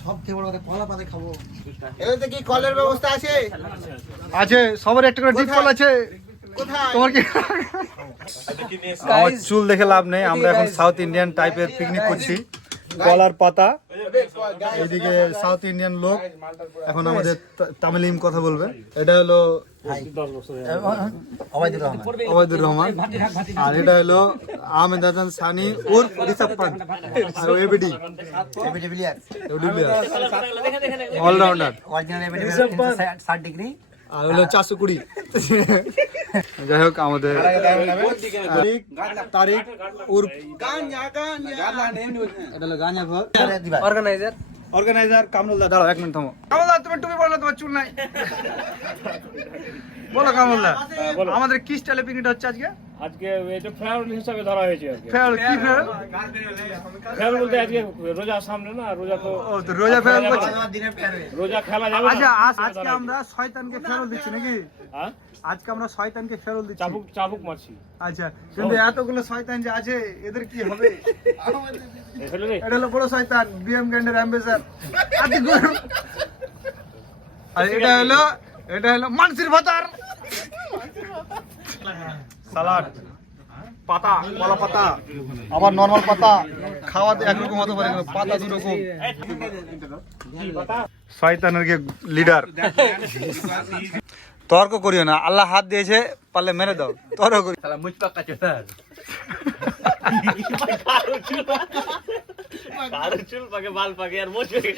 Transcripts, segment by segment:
সবথেকে বড় কথা কলা পাতা খাবো। এতে কি কলের ব্যবস্থা আছে? আছে, সবার একটা করে ডিপ কল আছে। কোথায়? তোমার কি? আমার চুল দেখে লাভ নেই, আমরা এখন সাউথ ইন্ডিয়ান টাইপের পিকনিক করছি। কলার পাতা, এদিকে সাউথ ইন্ডিয়ান লোক এখন আমাদের তামিলিম কথা বলবে। এটা হলো ওবায়দুর রহমান, আর এটা হলো আহমেদ হাসান সানি উর্ফ ঋষভ পান্ট, আর এবিডি অলরাউন্ডার, আর হলো 420। যাই হোক, আমাদের তারিক উর্ফ অর্গানাইজার কামরুলদা। দাঁড়াও 1 মিনিট থামো। কামরুলদা, তুমি টুপি পরো না, তোমার চুল নাই। বলো কামরুলদা, আমাদের কি স্টাইলে পিকনিক হচ্ছে আজকে? আজকে এটা ফেয়ারওয়েল হিসাবে ধরা হয়েছে। আজকে ফেয়ারওয়েল কি ফেয়ারওয়েল? ফেয়ারওয়েল বলতে আজকে রোজা সামনে না, রোজা তো রোজা ফেয়ারওয়েল করছে। রোজা খেলা যাবে না। আচ্ছা, আজকে আমরা শয়তানকে ফেয়ারওয়েল দিচ্ছি নাকি? হ্যাঁ, আজকে আমরা শয়তানকে ফেয়ারওয়েল দিচ্ছি। চাবুক মারছি। আচ্ছা, কিন্তু এতগুলো শয়তান যে আছে, এদের কি হবে? এটা হলো বড় শয়তান, বিএম গ্যান্ডের অ্যাম্বাসেডর। আর এটা হলো মানসির ভাতার সালাড, পাতা, কলা পাতা, আবার নরমাল পাতা। খাওয়াতে একরকম হতে পারে, পাতা দুরকম। শয়তানের লিডার। তর্ক করিও না, আল্লাহ হাত দিয়েছে, পারলে মেরে দাও। তর্ক করি কারো চুল পাকে, বাল পাকে, আর বসবে।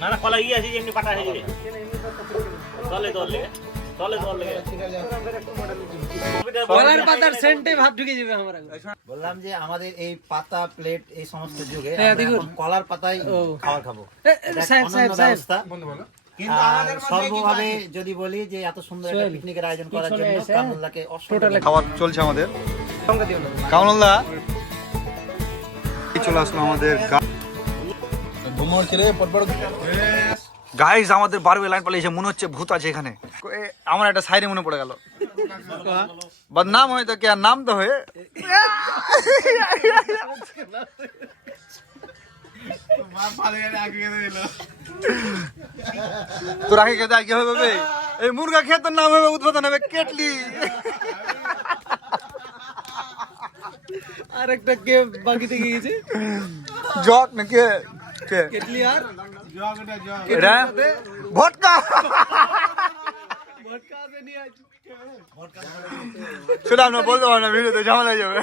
না কলা ই আছে, এমনি পাটা হয়ে তলে তলে তলে তলে কলার পাতার সেন্টে ভাব ঢুকে যাবে আমরা। বললাম যে আমাদের এই পাতা প্লেট এই সমস্ত যুগে কলার পাতায় খাবার খাবো। কিন্তু সর্বভাবে যদি বলি যে এত সুন্দর একটা পিকনিকের আয়োজন করার জন্য কামরুল্লাহকে অসংখ্য খাবার চলছে আমাদের। কামরুল্লাহ চলে আসলো আমাদের গাইস। আমাদের বারবে লাইন পালিয়েছে, মনে হচ্ছে ভূত আছে এখানে। আমার একটা সাইরে মনে পড়ে গেল, বদনাম হয়ে তো কে নাম তো হয়ে। তোর আগে খেতে আগে হবে, এই মুরগা খেয়ে তোর নাম হবে, উদ্বোধন হবে কেটলি। আর একটা কে বাকি থেকে গেছে, জগ না কে কেটলি আর এটা ভটকা। সেটা আমরা বলতে পারবো না, ভিডিওতে ঝামেলা হয়ে যাবে।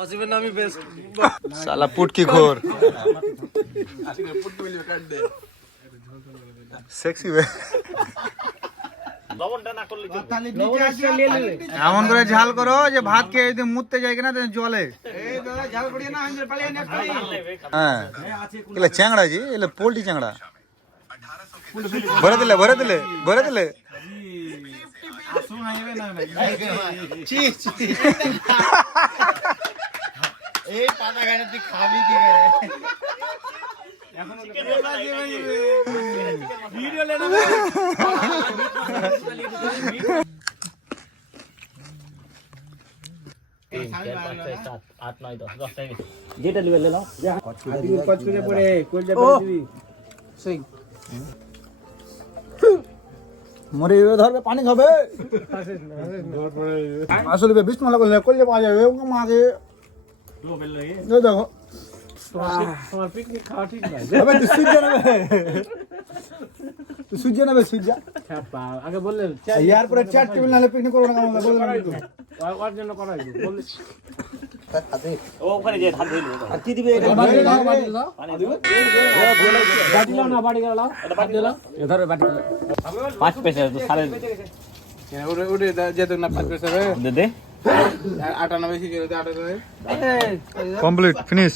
অসীমের নামই বেস্ট। সালা পুটকি খোর, সেক্সি বে। এমন করে ঝাল করো যে ভাত খেয়ে যদি মুততে যায় কিনা জলে। হ্যাঁ, এগুলো চ্যাংড়া জি, এগুলো পোল্ট্রি চ্যাংড়া। ভরে দিলে ভরে দিলে ভরে দিলে। এই পাতা খাইলে তুই খাবি কি? যেটা লিবে লে নাও। মরে ধরবে, পানি খাবে। আসলে বিষ্ণু করলে করলে পাওয়া যাবে মাঝে। দেখো তোমার পিকনিক খাওয়া ঠিক নাই। তুই সূর্য নেবে, তুই সূর্য নেবে, সূর্য আগে বললেন ইয়ার পরে 4 টেবিল নালে পিকনিক করবো না। কেমন বললাম ওর জন্য করা হইলো বললি ও ওখানে যে ধান ধইলো আর কি দিবে? এটা বাড়ি দাও না, বাড়ি গেলাও, এটা বাড়ি দিলাম, এ ধরে বাড়ি দিলাম। 5 পয়সা তো সারে ওরে যেত না 5 পয়সা দে দে 98 কি করে 98 কমপ্লিট ফিনিশ।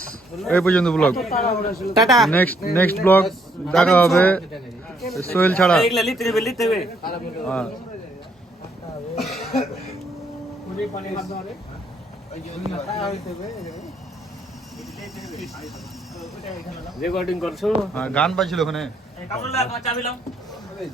এই পর্যন্ত ব্লগ, টাটা। নেক্সট ব্লগ দেখা হবে সোহেল ছাড়া। এগুলা লিতে হবে। হ্যাঁ, উনি পানি হাত ধরে ওই যে রেকর্ডিং করছো গান বাজছিল ওখানে কামরুল্লাহ তোমার চাবি লাও